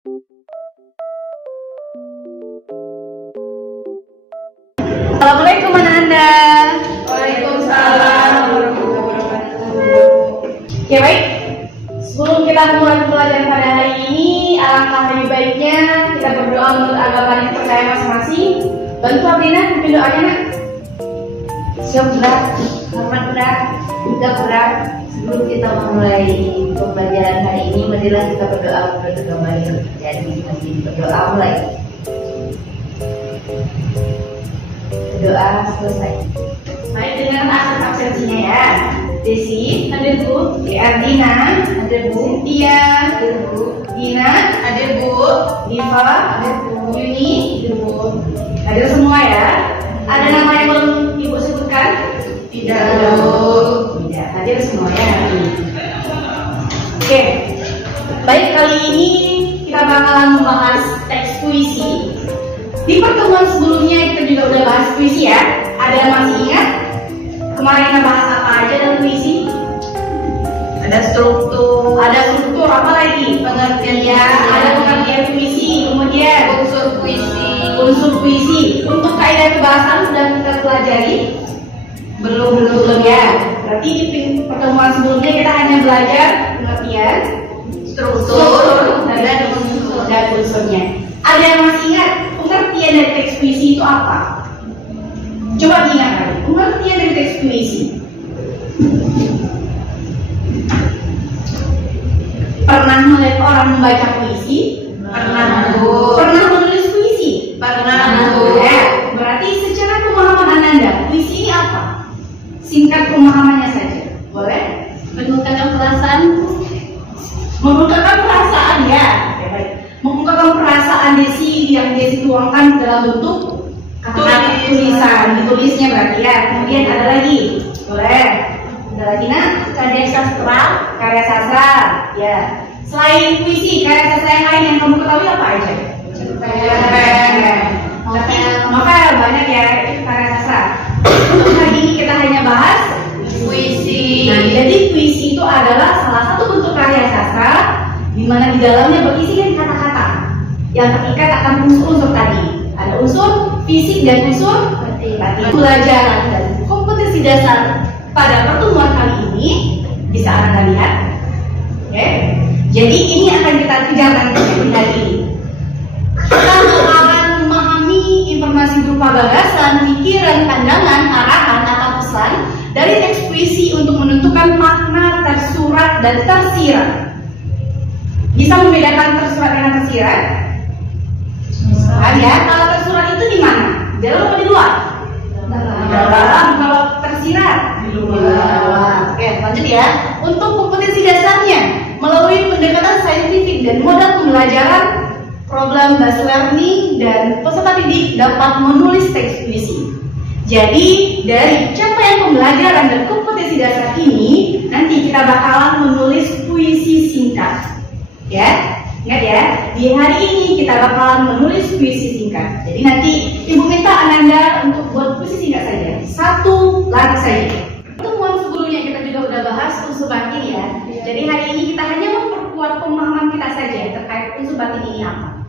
Assalamualaikum anak-anak. Waalaikumsalam warahmatullahi wabarakatuh. Ya baik, sebelum kita mulai pelajaran pada hari ini, alangkah lebih baiknya kita berdoa menurut agama yang percaya masing-masing. Bantu Abdina pimpin doanya nak. Siap berat, hormat berat, juga berat. Sebelum kita memulai pembelajaran hari ini, marilah kita berdoa menurut agama yang terjadi. Nanti berdoa mulai. Berdoa selesai. Baik, dengan absensinya ya. Desi, hadir Bu. Ardina, hadir Bu. Tia, hadir Bu. Dina, hadir Bu. Diva, hadir Bu. Yuni, hadir Bu. Hadir semua ya. Ada nama yang belum Ibu sebutkan? Tidak, Bu. Tidak, hadir semua ya. Oke. Baik, kali ini kita bakalan membahas teks puisi. Di pertemuan sebelumnya kita juga udah bahas puisi ya. Ada yang masih ingat? Kemarin kita bahas apa aja dalam puisi? Ada struktur, Ada struktur, apa lagi? pengertian, Ada pengertian puisi, kemudian unsur puisi. unsur puisi. Untuk kaidah kebahasan sudah kita pelajari? Belum ya. Berarti di pertemuan sebelumnya kita hanya belajar pengertian, Struktur dan unsurnya. Ada yang masih ingat pengertian dari teks puisi itu apa? Coba diingat, pengertian dari teks puisi. Pernah melihat orang membaca puisi? Pernah, Bu. Pernah menulis puisi? Pernah, Bu. Ya, berarti secara pemahaman Ananda, puisi ini apa? Singkat pemahamannya saja, boleh? Mengungkapkan perasaan. Mengungkapkan perasaan ya. Oke, baik. Mengungkapkan perasaan Desi yang Desi tuangkan dalam bentuk kata-kata tulisan, ditulisnya berarti ya. Kemudian ada lagi, boleh? Ada lagi nak? Karya sastra. Karya sastra, ya. Selain puisi, karya sastra yang lain yang kamu ketahui apa aja? Novel banyak ya, itu karya sastra. Untuk hari ini kita hanya bahas Puisi. Nah, jadi puisi itu adalah salah satu bentuk karya sastra di mana di dalamnya berisikan kata-kata yang terikat akan unsur-unsur tadi. Ada unsur fisik dan unsur batin. Pelajaran dan kompetensi dasar pada pertemuan kali ini bisa Anda lihat. Oke. Jadi ini akan kita kejar nanti di hari ini. Kita bakalan memahami informasi berupa gagasan, pikiran, pandangan, arahan atau pesan dari teks puisi untuk menentukan makna tersurat dan tersirat. Bisa membedakan tersurat dengan tersirat? Ya, kalau tersurat itu di mana? Di dalam atau di luar? Di dalam. Kalau tersirat? Di luar. Oke, lanjut ya. Untuk kompetensi dasarnya, melalui pendekatan saintifik dan modal pembelajaran, problem based learning dan peserta didik dapat menulis teks puisi. Jadi dari capaian pembelajaran dan kompetensi dasar ini, nanti kita bakalan menulis puisi singkat. Ya, ingat ya, di hari ini kita bakalan menulis puisi singkat. Jadi nanti Ibu minta Ananda untuk buat puisi singkat saja, satu lagu saja. Pertemuan sebelumnya kita juga udah bahas unsur batin ya. Jadi hari ini kita hanya memperkuat pemahaman kita saja terkait unsur batin ini apa.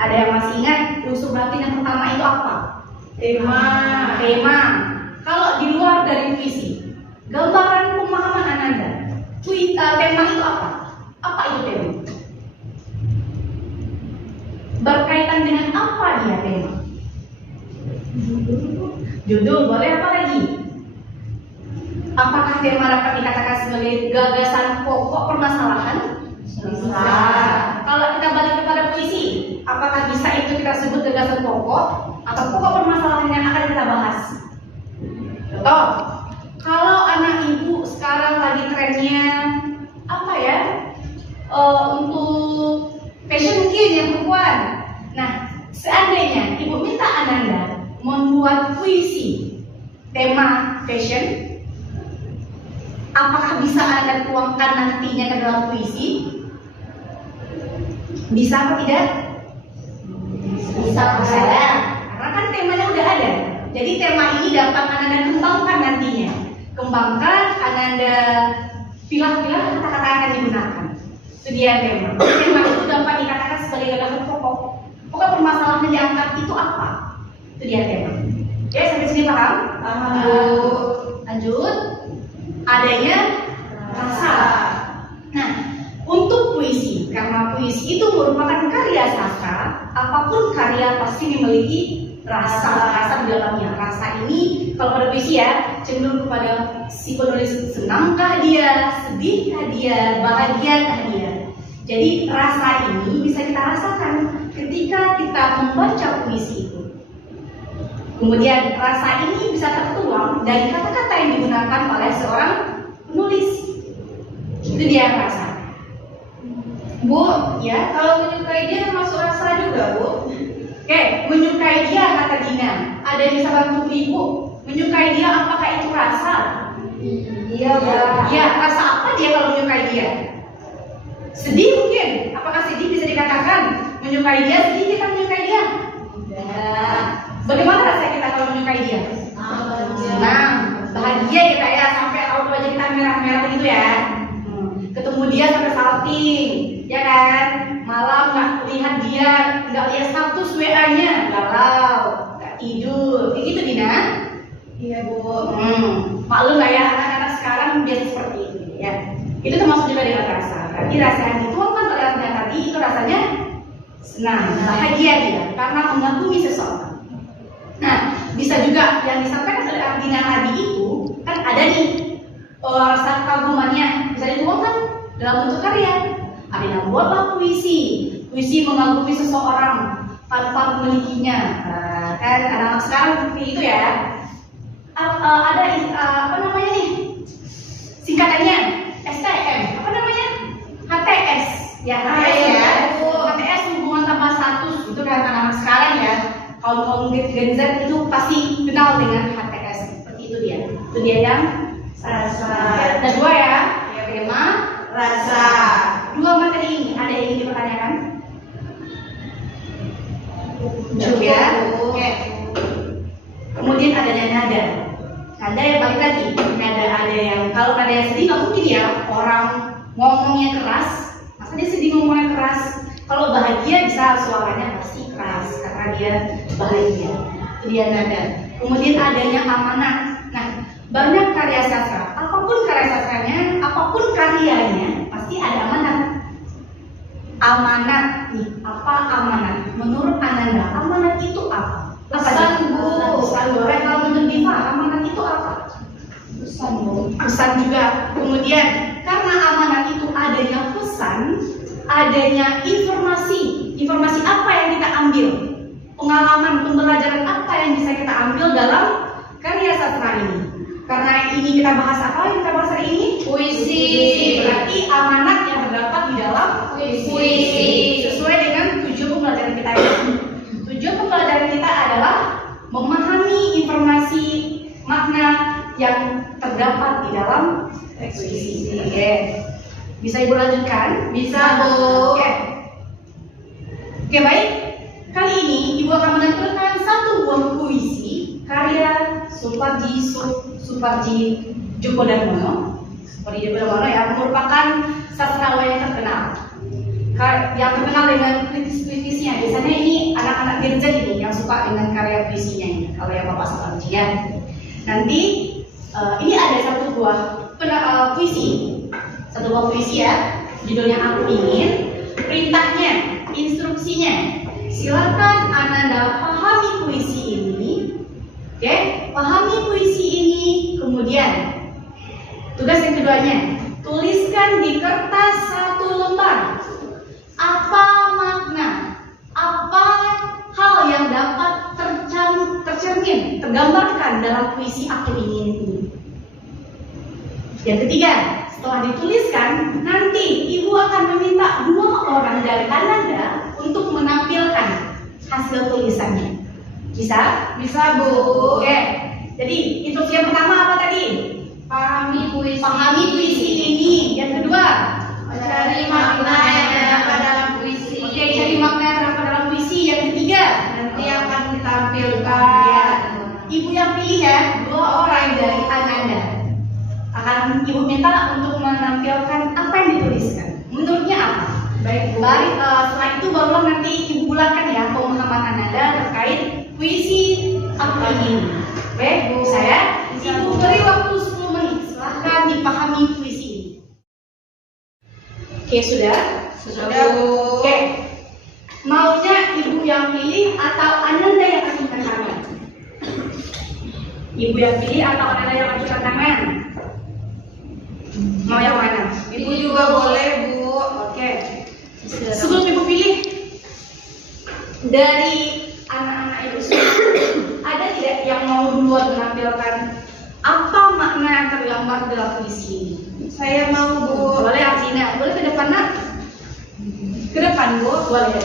Ada yang masih ingat unsur batin yang pertama itu apa? Tema. Kalau di luar dari puisi, gambaran pemahaman Ananda, tema itu apa? Apa itu tema? Berkaitan dengan apa dia tema? Judul, boleh apa lagi? Apakah tema dapat dikatakan sebagai gagasan pokok permasalahan? Bisa. Kalau kita balik kepada puisi, apakah bisa itu kita sebut gagasan pokok atau pokok permasalahan yang akan kita bahas? Contoh, kalau anak ibu sekarang lagi trennya apa ya? Untuk fashion mungkin yang perempuan. Nah, seandainya ibu minta Ananda membuat puisi tema fashion, apakah bisa Anda tuangkan nantinya ke dalam puisi? Bisa atau tidak? Bisa. Karena kan temanya udah ada. Jadi tema ini dapat Ananda kembangkan nantinya. Kembangkan, Ananda pilah-pilah kata-kata akan digunakan. Itu dia tema. Tema itu dapat dikatakan sebagai paham? Bu. Lanjut. Adanya rasa. Nah, untuk puisi, karena puisi itu merupakan karya sastra, apapun karya pasti memiliki rasa di dalamnya. Rasa ini kalau pada puisi ya cenderung kepada si penulis, senangkah dia, sedihkah dia, bahagiakah dia. Jadi rasa ini bisa kita rasakan ketika kita membaca puisi itu. Kemudian rasa ini bisa tertuang dari kata-kata yang digunakan oleh seorang penulis. Itu dia rasa. Bu, ya kalau menyukai dia termasuk rasa juga, Bu. Oke, menyukai dia kata Dina. Ada yang bisa bantu Ibu? Menyukai dia apakah itu rasa? Iya, Bu. Ya, rasa apa dia kalau menyukai dia? Sedih mungkin. Apakah sedih bisa dikatakan? Menyukai dia, sedih kita menyukai dia? Tidak. Bagaimana rasa kita kalau menyukai dia? Senang, bahagia kita ya, sampai raut wajah kita merah-merah begitu ya. Ketemu dia sampai salting, ya kan? Malam nggak lihat dia, nggak lihat status WA-nya, galau, nggak tidur, kayak gitu Dina? Iya, Bu. Maklum lah ya, anak-anak sekarang biasa seperti itu ya. Itu termasuk juga dengan rasa. Berarti rasa yang dituangkan oleh yang tadi itu rasanya senang, bahagia dia karena mengagumi seseorang. Nah, bisa juga yang disampaikan oleh Ardina tadi itu kan ada nih rasa kagumannya bisa dituangkan dalam bentuk karya. Ardina buatlah puisi mengagumi seseorang tanpa memilikinya. Nah, kan anak-anak sekarang seperti itu ya. Ada apa namanya nih singkatannya STM, apa namanya HTS ya, HTS ya. HTS hubungan tanpa status itu kan anak-anak sekarang ya. Kaum Gen Z itu pasti kenal dengan HTS. Seperti itu dia. Itu dia yang rasa. Ada dua ya. Tema rasa. Dua materi ini ada yang ingin dipertanyakan? Cukup ya. Oke. Kemudian adanya nada. Nada yang balik lagi. Ada yang kalau nada yang sedih nggak mungkin ya orang ngomongnya keras. Masa dia sedih ngomongnya keras? Kalau bahagia bisa suaranya pasti keras karena dia bahagia. Itu dia nada. Kemudian adanya amanat. Nah, banyak karya sastra. Apapun karya sastranya, apapun karyanya, pasti ada amanat. Amanat nih, apa amanat? Menurut Ananda, amanat itu apa? Pesan, Bu. Pesan, Bu. Kalau menurut Diva, amanat itu apa? Pesan, Bu. Pesan juga. Kemudian karena amanat itu adanya pesan, adanya informasi. Informasi apa yang kita ambil? Pengalaman, pembelajaran apa yang bisa kita ambil dalam karya sastra ini? Karena ini kita bahas apa yang kita bahas hari ini? Puisi. Berarti amanat yang terdapat di dalam puisi. Sesuai dengan tujuan pembelajaran kita ini. Tujuan pembelajaran kita adalah memahami informasi makna yang terdapat di dalam teks puisi. Oke. Bisa Ibu lanjutkan? Bisa, Bu. Oke, baik. Kali ini Ibu akan menampilkan satu buah puisi karya Suparji Djoko Darmono. Suparji Djoko Darmono ya merupakan sastrawan yang terkenal. Yang terkenal dengan puisi-puisinya. Biasanya ini anak-anak Gen Z ini yang suka dengan karya puisinya ini. Kalau yang Bapak Suparji ya. Nanti ini ada satu buah puisi. Satu buah puisi ya. Judulnya Aku Ingin. Perintahnya, instruksinya. Silakan Ananda pahami puisi ini. Oke, pahami puisi ini. Kemudian tugas yang keduanya, tuliskan di kertas satu lembar apa makna, apa hal yang dapat tercermin, tergambarkan dalam puisi Aku Ingin ini. Yang ketiga, setelah dituliskan, nanti Ibu akan meminta 2 orang dari Ananda untuk menampilkan hasil tulisannya. Bisa? Bisa, Bu. Oke. Jadi instruksi yang pertama apa tadi? Pahami puisi. Pahami puisi ini. Yang kedua, Cari makna yang terdapat dalam puisi. Oke, cari makna yang terdapat dalam puisi. Yang ketiga, Nanti akan ditampilkan. ya, Ibu yang pilih ya, 2 orang dari Ananda. Akan Ibu minta untuk menampilkan apa yang dituliskan. Menurutnya apa? Baik, Bu. Baik, setelah itu barulah nanti Ibu bulatkan ya pemahaman Ananda terkait puisi Aku Ingin. Oke, Oke, sudah? Sudah, Bu. Oke. Maunya ibu yang pilih atau Ananda yang ajukan tangan? Ibu yang pilih atau Ananda yang ajukan tangan? Mau yang mana? Ibu juga boleh, Bu. Oke. Sebelum ibu pilih, dari anak-anak ibu semua, ada tidak yang mau duluan menampilkan apa makna yang tergambar dalam puisi ini? Saya mau, Bu. Boleh Arsina, boleh ke depan nak? Ke depan Bu, boleh.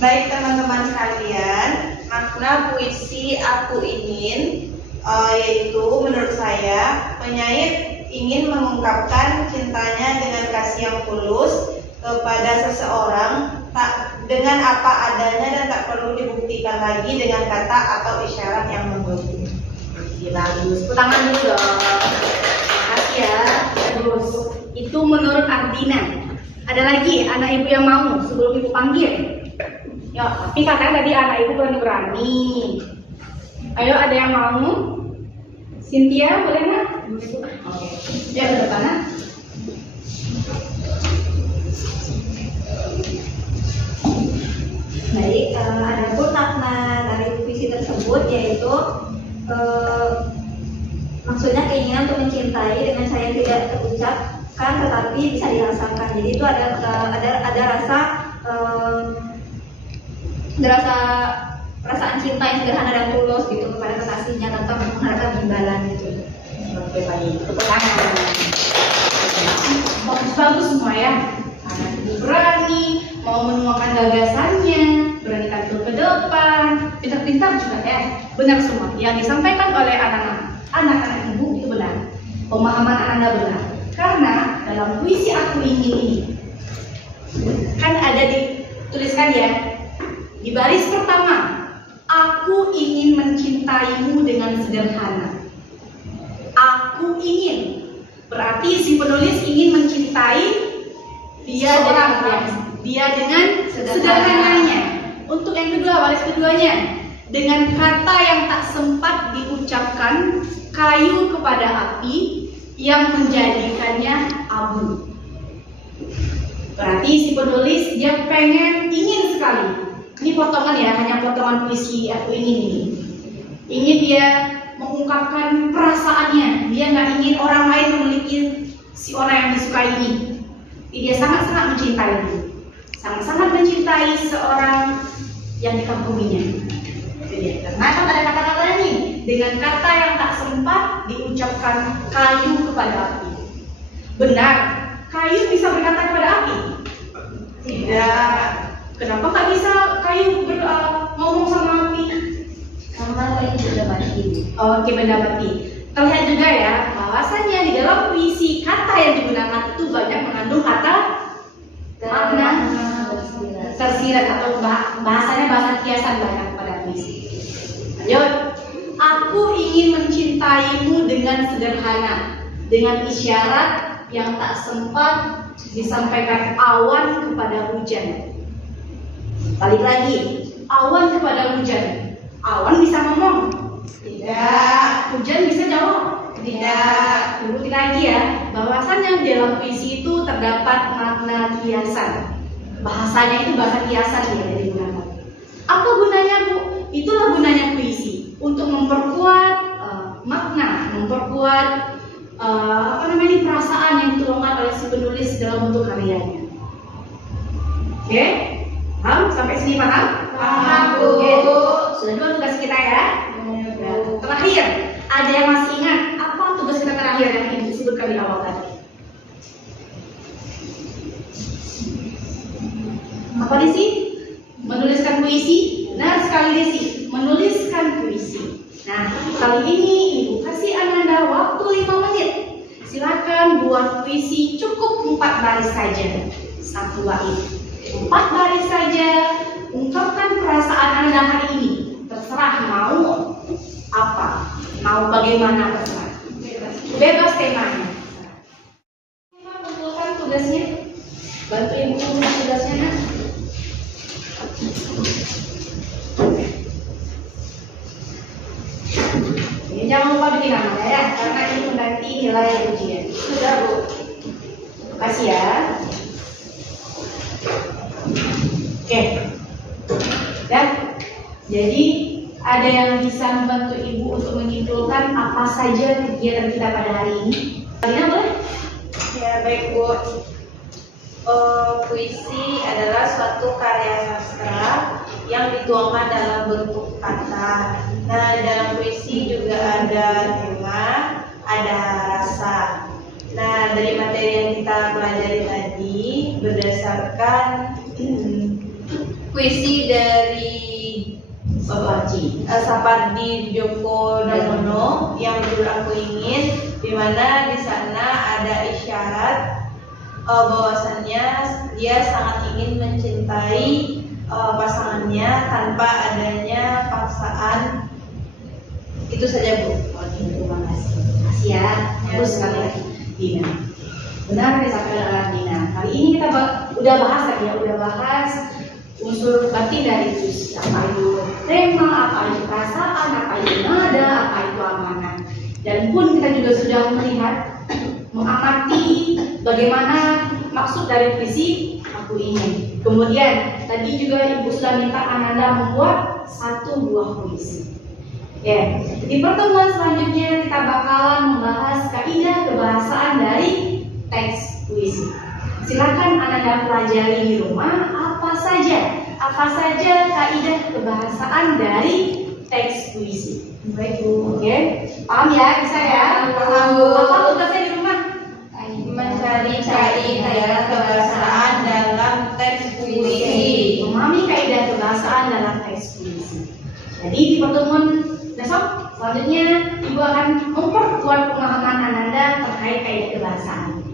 Baik teman-teman sekalian, makna puisi Aku Ingin yaitu menurut saya penyair ingin mengungkapkan cintanya dengan kasih yang tulus kepada seseorang dengan apa adanya dan tak perlu dibuktikan lagi dengan kata atau isyarat yang menggebu. Bagus, tangan dulu dong. Makasih ya. Bagus. Itu menurut Ardina. Ada lagi anak ibu yang mau sebelum ibu panggil? Ya, tapi katanya tadi anak ibu berani-berani. Ayo, ada yang mau? Cynthia, boleh nggak? Oke. Ya, ke depan nak. Baik, adapun makna dari puisi tersebut yaitu maksudnya keinginan untuk mencintai dengan cara yang tidak terucapkan tetapi bisa dirasakan. Jadi itu ada rasa perasaan cinta yang sederhana dan tulus gitu kepada kekasihnya tanpa mengharapkan imbalan gitu. Oke, baik. Tepuk tangan. Bagus-bagus semua ya. Anak ibu berani, mau menuangkan gagasannya, berani tampil ke depan, pintar-pintar juga ya. Benar semua. Yang disampaikan oleh anak-anak ibu itu benar. Pemahaman Anda benar. Karena dalam puisi Aku Ingin ini kan ada dituliskan ya di baris pertama, aku ingin mencintaimu dengan sederhana. Aku ingin, berarti si penulis ingin mencintai dia dengan sederhananya. Untuk yang kedua, baris keduanya, dengan kata yang tak sempat diucapkan, kayu kepada api yang menjadikannya abu. Berarti si penulis dia ingin sekali. Ini potongan ya, hanya potongan puisi Aku Ingin ini. Ingin dia mengungkapkan perasaannya. Dia nggak ingin orang lain memiliki si orang yang disukai ini. Dia sangat-sangat mencintai ini. Sangat-sangat mencintai seorang yang dikaguminya. Itu dia. Karena kan ada kata-kata ini, dengan kata yang tak sempat diucapkan, kayu kepada api. Benar, kayu bisa berkata kepada api? Tidak. Kenapa nggak bisa kayu ngomong sama api? Sama kayak benda mati. Oke, benda mati. Terlihat juga ya, bahwasanya di dalam puisi kata yang digunakan itu banyak mengandung kata makna tersirat atau bahasanya bahasa kiasan banyak pada puisi. Lanjut. Aku ingin mencintaimu dengan sederhana, dengan isyarat yang tak sempat disampaikan awan kepada hujan. Balik lagi, awan kepada hujan. Awan bisa ngomong? Tidak. Hujan bisa jawab? Tidak. Urutin lagi ya, bahwasannya dalam puisi itu terdapat makna kiasan. Bahasanya itu bahasa kiasan ya yang digunakan. Apa gunanya Bu? Itulah gunanya puisi, untuk memperkuat makna, memperkuat perasaan yang dituangkan oleh si penulis dalam bentuk karyanya. Oke? Paham? Sampai sini paham? Paham, Bu. Oke. Sudah dua tugas kita ya. Terakhir, ada yang masih ingat apa tugas kita terakhir yang disebutkan di awal tadi? Apa Desi? Menuliskan puisi? Benar sekali Desi, menuliskan puisi. Nah, kali ini Ibu kasih Ananda waktu 5 menit. Silakan buat puisi cukup 4 baris saja. 1 bait. 4 baris saja, ungkapkan perasaan Anda hari ini. Terserah mau apa, mau bagaimana terserah. Bebas temanya. Kumpulkan tugasnya. Bantu Ibu kumpulkan tugasnya nak. Oke. Jangan lupa bikin nama ya, karena ini mengganti nilai ujian. Sudah, Bu. Makasih ya. Oke. Ya. Jadi ada yang bisa membantu Ibu untuk menyimpulkan apa saja kegiatan kita pada hari ini? Alina boleh? Ya, baik, Bu. Puisi adalah suatu karya sastra yang dituangkan dalam bentuk kata. Nah, dalam puisi juga ada tema, ada rasa. Nah, dari materi yang kita pelajari tadi berdasarkan puisi dari Sapardi Djoko Damono yang judul Aku Ingin, di mana di sana ada isyarat bahwasannya dia sangat ingin mencintai pasangannya tanpa adanya paksaan. Itu saja, Bu. Oke, terima kasih. Makasih ya. Terus sekali lagi, Dina. Benar disampaikan oleh Dina. Kali ini kita udah bahas tadi ya, udah bahas unsur batin dari puisi. Apa itu tema, apa itu perasaan, apa itu nada, apa itu amanah. Dan pun kita juga sudah melihat, mengamati bagaimana maksud dari puisi Aku Ingin. Kemudian tadi juga Ibu sudah minta Ananda membuat 1 buah puisi. Ya, di pertemuan selanjutnya kita bakalan membahas kaidah kebahasaan dari teks puisi. Silakan Ananda pelajari di rumah apa saja kaidah kebahasaan dari teks puisi. Baik, Bu. Oke, paham ya? Bisa ya? Paham, Bu. Apa tugasnya di rumah? Mencari kaidah kebahasaan dalam teks puisi. Memahami kaidah kebahasaan dalam teks puisi. Jadi di pertemuan besok selanjutnya Ibu akan memperkuat pemahaman Ananda terkait kaidah kebahasaan.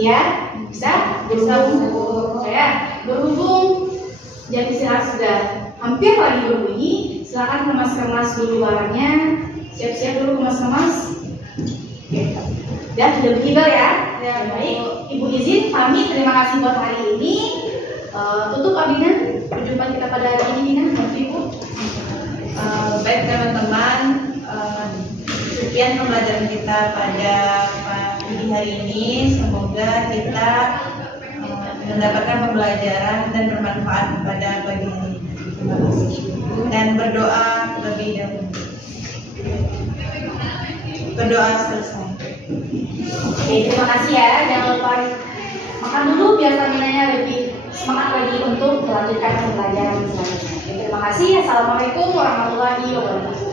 Ya, bisa? Bu. Berhubung jam istirahat sudah hampir lagi berbunyi, silakan kemas-kemas dulu barangnya. Siap-siap dulu kemas-kemas. Oke. Dan sudah begitu ya. Ya, Baik, Ibu izin pamit. Terima kasih buat hari ini. Tutup Abina. Perjumpaan kita pada hari ini, Dina. Maaf Ibu. Baik teman-teman, sekian pembelajaran kita pada pagi hari ini. Semoga kita mendapatkan pembelajaran dan bermanfaat pada pagi hari ini. Terima kasih. Dan berdoa lebih dahulu. Berdoa selesai. Oke, terima kasih ya. Jangan lupa makan dulu biar staminanya lebih semangat lagi untuk melanjutkan pembelajaran selanjutnya. Oke, terima kasih. Assalamualaikum warahmatullahi wabarakatuh.